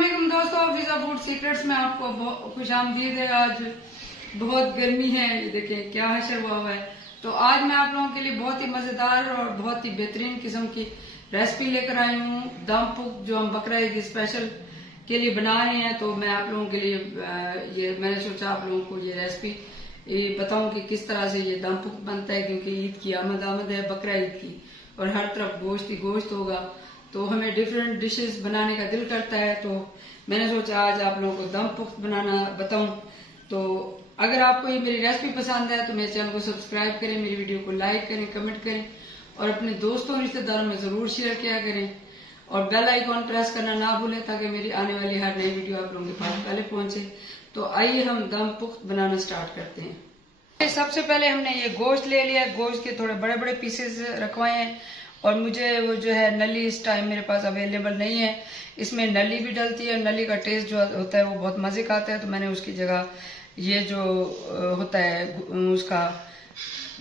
अस्सलामुअलैकुम दोस्तों, फिजा food secrets में आपको खुशामदीद है। आज बहुत गर्मी है, ये देखें क्या हशर हुआ है। तो आज मैं आप लोगों के लिए बहुत ही मजेदार और बहुत ही बेहतरीन किस्म की रेसिपी लेकर आई हूँ। दम पुक जो हम बकरा ईद स्पेशल के लिए बना रहे हैं, तो मैं आप लोगों के लिए ये मैंने सोचा आप लोगों को ये रेसिपी बताऊं कि किस तरह से ये दम पुक बनता है, क्योंकि ईद की आमद है, बकरा ईद की, और हर तरफ गोश्त ही गोश्त होगा, तो हमें डिफरेंट डिशेस बनाने का दिल करता है। तो मैंने सोचा आज आप लोगों को दम पुख्त बनाना बताऊं। तो अगर आपको ये मेरी रेसिपी पसंद है तो मेरे चैनल को सब्सक्राइब करें, मेरी वीडियो को लाइक करें, कमेंट करें और अपने दोस्तों और रिश्तेदारों में जरूर शेयर किया करें और बेल आइकॉन प्रेस करना ना भूलें ताकि मेरी आने वाली हर नई वीडियो आप लोगों के पास पहले पहुंचे। तो आइए हम दम पुख्त बनाना स्टार्ट करते हैं। सबसे पहले हमने ये गोश्त ले लिया, गोश्त के थोड़े बड़े बड़े पीसेस रखवाए हैं और मुझे वो जो है नली इस टाइम मेरे पास अवेलेबल नहीं है। इसमें नली भी डलती है, नली का टेस्ट जो होता है वो बहुत मजे का आता है, तो मैंने उसकी जगह ये जो होता है उसका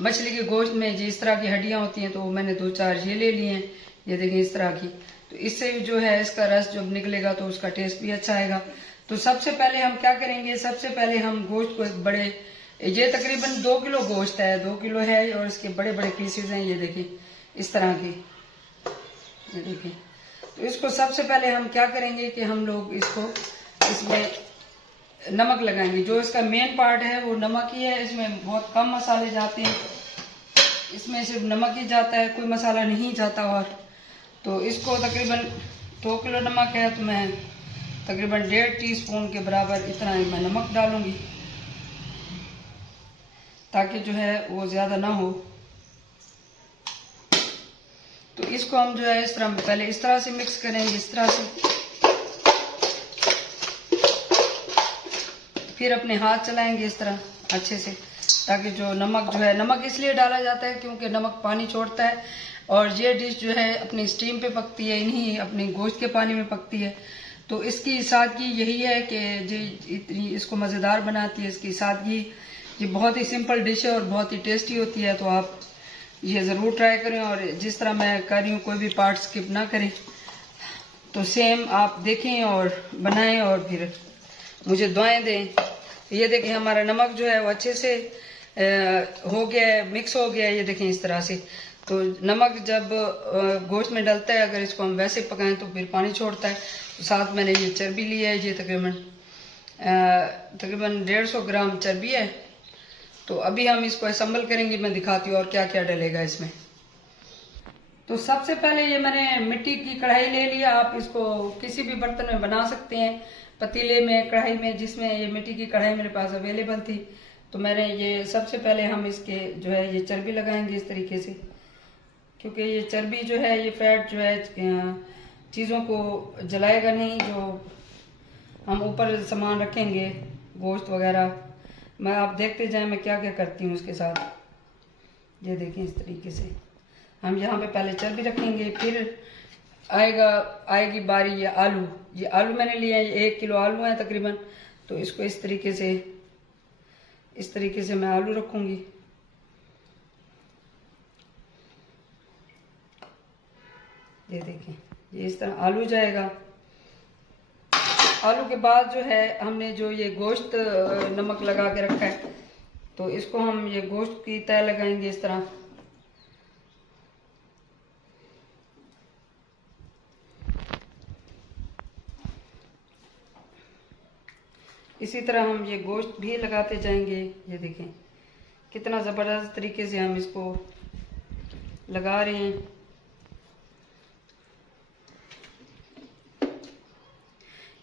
मछली के गोश्त में जिस तरह की हड्डियां होती हैं तो मैंने 2-4 ये ले लिए हैं। ये देखें इस तरह की, तो इससे जो है इसका रस जब निकलेगा तो उसका टेस्ट भी अच्छा आएगा। तो सबसे पहले हम क्या करेंगे, सबसे पहले हम गोश्त को एक बड़े, ये तकरीबन 2 किलो गोश्त है, 2 किलो है और इसके बड़े बड़े पीसेज हैं, ये देखें इस तरह की, ये देखिए। तो इसको सबसे पहले हम क्या करेंगे कि हम लोग इसको इसमें नमक लगाएंगे। जो इसका मेन पार्ट है वो नमक ही है, इसमें बहुत कम मसाले जाते हैं, इसमें सिर्फ नमक ही जाता है, कोई मसाला नहीं जाता। और तो इसको तकरीबन 2 किलो नमक है तो मैं तकरीबन 1.5 टीस्पून के बराबर इतना ही मैं नमक डालूंगी ताकि जो है वो ज्यादा ना हो। तो इसको हम जो है इस तरह पहले इस तरह से मिक्स करेंगे, इस तरह से, फिर अपने हाथ चलाएंगे इस तरह अच्छे से, ताकि जो नमक जो है, नमक इसलिए डाला जाता है क्योंकि नमक पानी छोड़ता है और ये डिश जो है अपनी स्टीम पे पकती है, नहीं अपने गोश्त के पानी में पकती है। तो इसकी सादगी यही है कि इतनी इसको मज़ेदार बनाती है, इसकी सादगी। ये बहुत ही सिंपल डिश है और बहुत ही टेस्टी होती है, तो आप ये ज़रूर ट्राई करें और जिस तरह मैं कर रही हूँ कोई भी पार्ट स्किप ना करें। तो सेम आप देखें और बनाएं और फिर मुझे दुआएं दें। ये देखें हमारा नमक जो है वो अच्छे से हो गया है, मिक्स हो गया है, ये देखें इस तरह से। तो नमक जब गोश्त में डलता है, अगर इसको हम वैसे पकाएं तो फिर पानी छोड़ता है। तो साथ मैंने ये चर्बी लिया है, ये तकरीबन 150 ग्राम चर्बी है। तो अभी हम इसको असम्बल करेंगे, मैं दिखाती हूँ और क्या क्या डलेगा इसमें। तो सबसे पहले ये मैंने मिट्टी की कढ़ाई ले लिया, आप इसको किसी भी बर्तन में बना सकते हैं, पतीले में, कढ़ाई में, जिसमें ये मिट्टी की कढ़ाई मेरे पास अवेलेबल थी। तो मैंने ये सबसे पहले हम इसके जो है ये चर्बी लगाएंगे इस तरीके से, क्योंकि ये चर्बी जो है ये फैट जो है चीज़ों को जलाएगा नहीं। जो हम ऊपर सामान रखेंगे गोश्त वगैरह, मैं आप देखते जाएं मैं क्या क्या करती हूँ उसके साथ। ये देखें इस तरीके से हम यहाँ पे पहले चर्बी रखेंगे, फिर आएगी बारी ये आलू। ये आलू मैंने लिए हैं, 1 किलो आलू है तकरीबन। तो इसको इस तरीके से मैं आलू रखूंगी। ये देखें ये इस तरह आलू जाएगा। आलू के बाद जो है हमने जो ये गोश्त नमक लगा के रखा है, तो इसको हम ये गोश्त की तह लगाएंगे इस तरह। इसी तरह हम ये गोश्त भी लगाते जाएंगे। ये देखें कितना ज़बरदस्त तरीके से हम इसको लगा रहे हैं।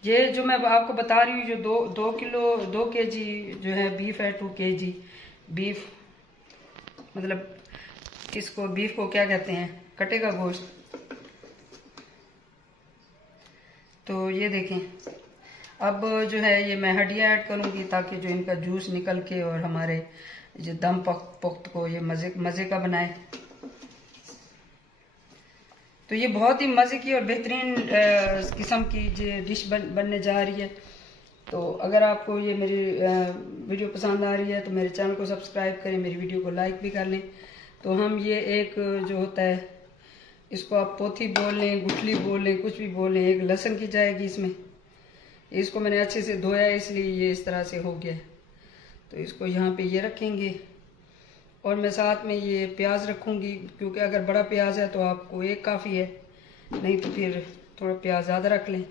ये जो मैं आपको बता रही हूँ, जो 2 केजी जो है बीफ है, 2 केजी बीफ, मतलब इसको बीफ को क्या कहते हैं, कटे का गोश्त। तो ये देखें अब जो है ये मैं हड्डियाँ ऐड करूँगी ताकि जो इनका जूस निकल के और हमारे जो दम पुख्त को ये मज़े का बनाए। तो ये बहुत ही मज़े की और बेहतरीन किस्म की ये डिश बनने जा रही है। तो अगर आपको ये मेरी वीडियो पसंद आ रही है तो मेरे चैनल को सब्सक्राइब करें, मेरी वीडियो को लाइक भी कर लें। तो हम ये एक जो होता है, इसको आप पोथी बोल लें, गुठली बोल लें, कुछ भी बोल लें, एक लहसुन की जाएगी इसमें, इसको मैंने अच्छे से धोया इसलिए ये इस तरह से हो गया। तो इसको यहाँ पे ये रखेंगे और मैं साथ में ये प्याज रखूँगी, क्योंकि अगर बड़ा प्याज है तो आपको एक काफ़ी है, नहीं तो फिर थोड़ा प्याज ज़्यादा रख लें।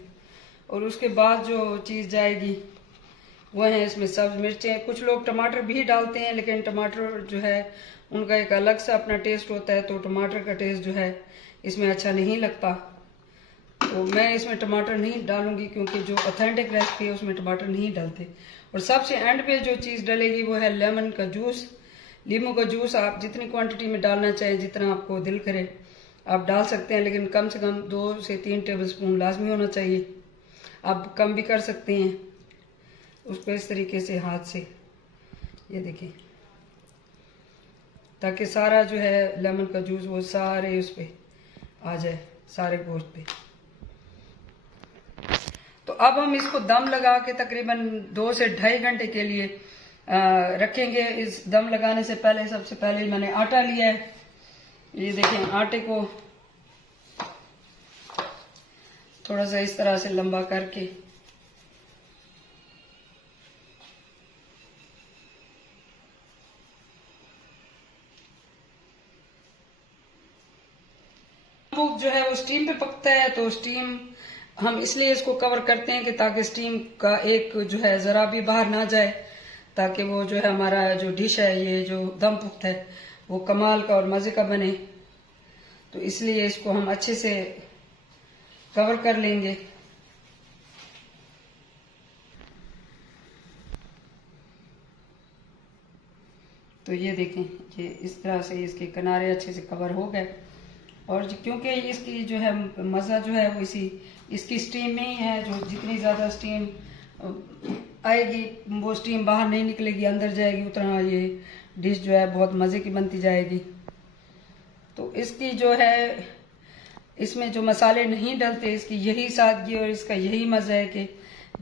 और उसके बाद जो चीज़ जाएगी वह है इसमें सब्ज मिर्चें। कुछ लोग टमाटर भी डालते हैं, लेकिन टमाटर जो है उनका एक अलग सा अपना टेस्ट होता है, तो टमाटर का टेस्ट जो है इसमें अच्छा नहीं लगता। तो मैं इसमें टमाटर नहीं डालूंगी, क्योंकि जो ऑथेंटिक रेसिपी है उसमें टमाटर नहीं डालते। और सबसे एंड पे जो चीज़ डलेगी वो है लेमन का जूस। नींबू का जूस आप जितनी क्वांटिटी में डालना चाहें, जितना आपको दिल करे आप डाल सकते हैं, लेकिन कम से कम 2 से 3 टेबलस्पून लाजमी होना चाहिए। आप कम भी कर सकते हैं। उसको इस तरीके से हाथ से ये देखिए, ताकि सारा जो है लेमन का जूस वो सारे उस पे आ जाए, सारे गोश्त पे। तो अब हम इसको दम लगा के तकरीबन 2 से 2.5 घंटे के लिए रखेंगे। इस दम लगाने से पहले सबसे पहले मैंने आटा लिया है। ये देखें, आटे को थोड़ा सा इस तरह से लंबा करके जो है वो स्टीम पे पकता है। तो स्टीम हम इसलिए इसको कवर करते हैं कि ताकि स्टीम का एक जो है जरा भी बाहर ना जाए, ताकि वो जो है हमारा जो डिश है, ये जो दम पुख्ता है, वो कमाल का और मजे का बने। तो इसलिए इसको हम अच्छे से कवर कर लेंगे। तो ये देखें, ये इस तरह से इसके किनारे अच्छे से कवर हो गए। और क्योंकि इसकी जो है मज़ा जो है वो इसकी स्टीम में ही है। जो जितनी ज़्यादा स्टीम आएगी वो स्टीम बाहर नहीं निकलेगी, अंदर जाएगी, उतना ये डिश जो है बहुत मज़े की बनती जाएगी। तो इसकी जो है इसमें जो मसाले नहीं डलते, इसकी यही सादगी और इसका यही मज़ा है कि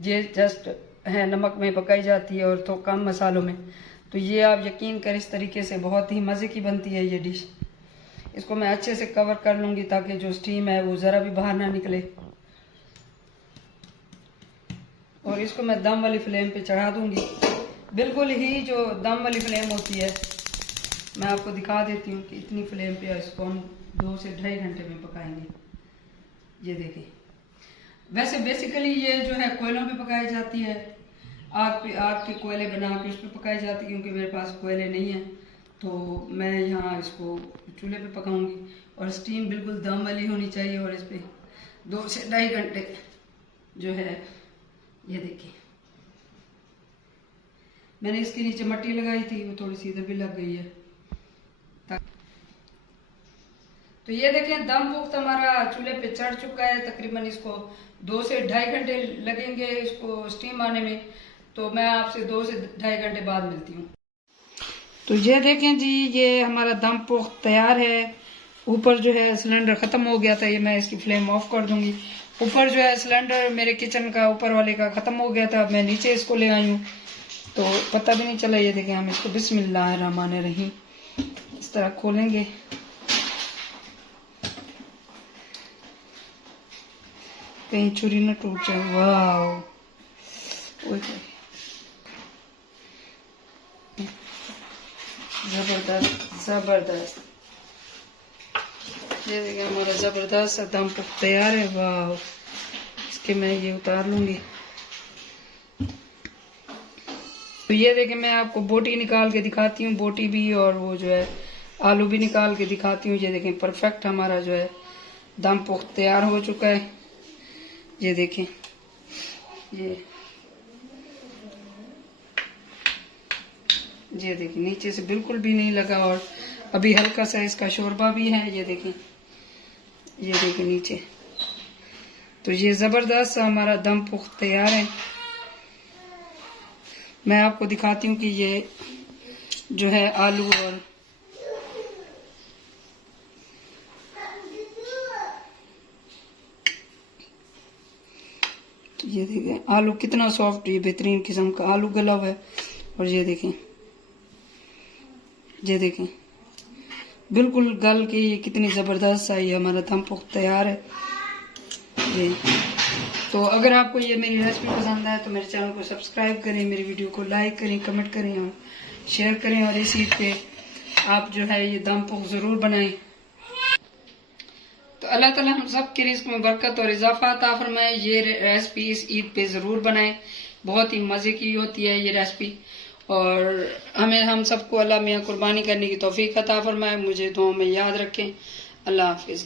ये जस्ट है नमक में पकाई जाती है और तो कम मसालों में। तो ये आप यकीन करें, इस तरीके से बहुत ही मज़े की बनती है ये डिश। इसको मैं अच्छे से कवर कर लूँगी ताकि जो स्टीम है वो ज़रा भी बाहर ना निकले। और इसको मैं दम वाली फ्लेम पे चढ़ा दूँगी। बिल्कुल ही जो दम वाली फ्लेम होती है, मैं आपको दिखा देती हूँ कि इतनी फ्लेम पे इसको हम 2 से 2.5 घंटे में पकाएंगे। ये देखें, वैसे बेसिकली ये जो है कोयलों पे पकाई जाती है, आग के कोयले बना के उस पर पकाई जाती है। क्योंकि मेरे पास कोयले नहीं है तो मैं यहाँ इसको चूल्हे पे पकाऊंगी। और स्टीम बिल्कुल दम वाली होनी चाहिए। और इस पर 2 से 2.5 घंटे जो है, ये देखिए, मैंने इसके नीचे मट्टी लगाई थी, वो थोड़ी सी इधर भी लग गई है। तो ये देखें, दम पुख्त हमारा चूल्हे पे चढ़ चुका है। तकरीबन इसको 2 से 2.5 घंटे लगेंगे इसको स्टीम आने में। तो मैं आपसे 2 से 2.5 घंटे बाद मिलती हूँ। तो ये देखें जी, ये हमारा दम पुख्त तैयार है। ऊपर जो है सिलेंडर ख़त्म हो गया था, ये मैं इसकी फ्लेम ऑफ कर दूंगी। ऊपर जो है सिलेंडर मेरे किचन का ऊपर वाले का ख़त्म हो गया था, मैं नीचे इसको ले आई हूँ तो पता भी नहीं चला। ये देखें, हम इसको बिस्मिल्लाहिर्रहमानिर्रहीम इस तरह खोलेंगे। कहीं छुरी न टूट जाए। वाह, जबरदस्त जबरदस्त। ये देखिए, हमारा जबरदस्त दम पुख्त तैयार है। वाह, इसके मैं ये उतार लूंगी। तो ये देखिए, मैं आपको बोटी निकाल के दिखाती हूँ, बोटी भी और वो जो है आलू भी निकाल के दिखाती हूँ। ये देखें, परफेक्ट हमारा जो है दम पुख्त तैयार हो चुका है। ये देखें, ये देखिए, नीचे से बिल्कुल भी नहीं लगा और अभी हल्का सा इसका शोरबा भी है। ये देखें, ये देखें नीचे। तो ये जबरदस्त हमारा दम पुख्त तैयार है। मैं आपको दिखाती हूँ कि ये जो है आलू और ये देखें आलू कितना सॉफ्ट, ये बेहतरीन किस्म का आलू गला हुआ है। और ये देखें, ये देखें बिल्कुल गल के ये कितनी ज़बरदस्त सा ये हमारा दम पुख्त तैयार है। ये तो अगर आपको ये मेरी रेसिपी पसंद आए तो मेरे चैनल को सब्सक्राइब करें, मेरी वीडियो को लाइक करें, कमेंट करें और शेयर करें, और इस ईद पे आप जो है ये दम पोख जरूर बनाएं। तो अल्लाह ताला हम सब के रिस्क में बरकत और इजाफा अता फरमाए। ये रेसिपी इस ईद पे जरूर बनाएं, बहुत ही मजे की होती है ये रेसिपी। और हम सबको अल्लाह मियां कुर्बानी करने की तौफीक अता फरमाए। मुझे दुआओं में याद रखें। अल्लाह हाफिज।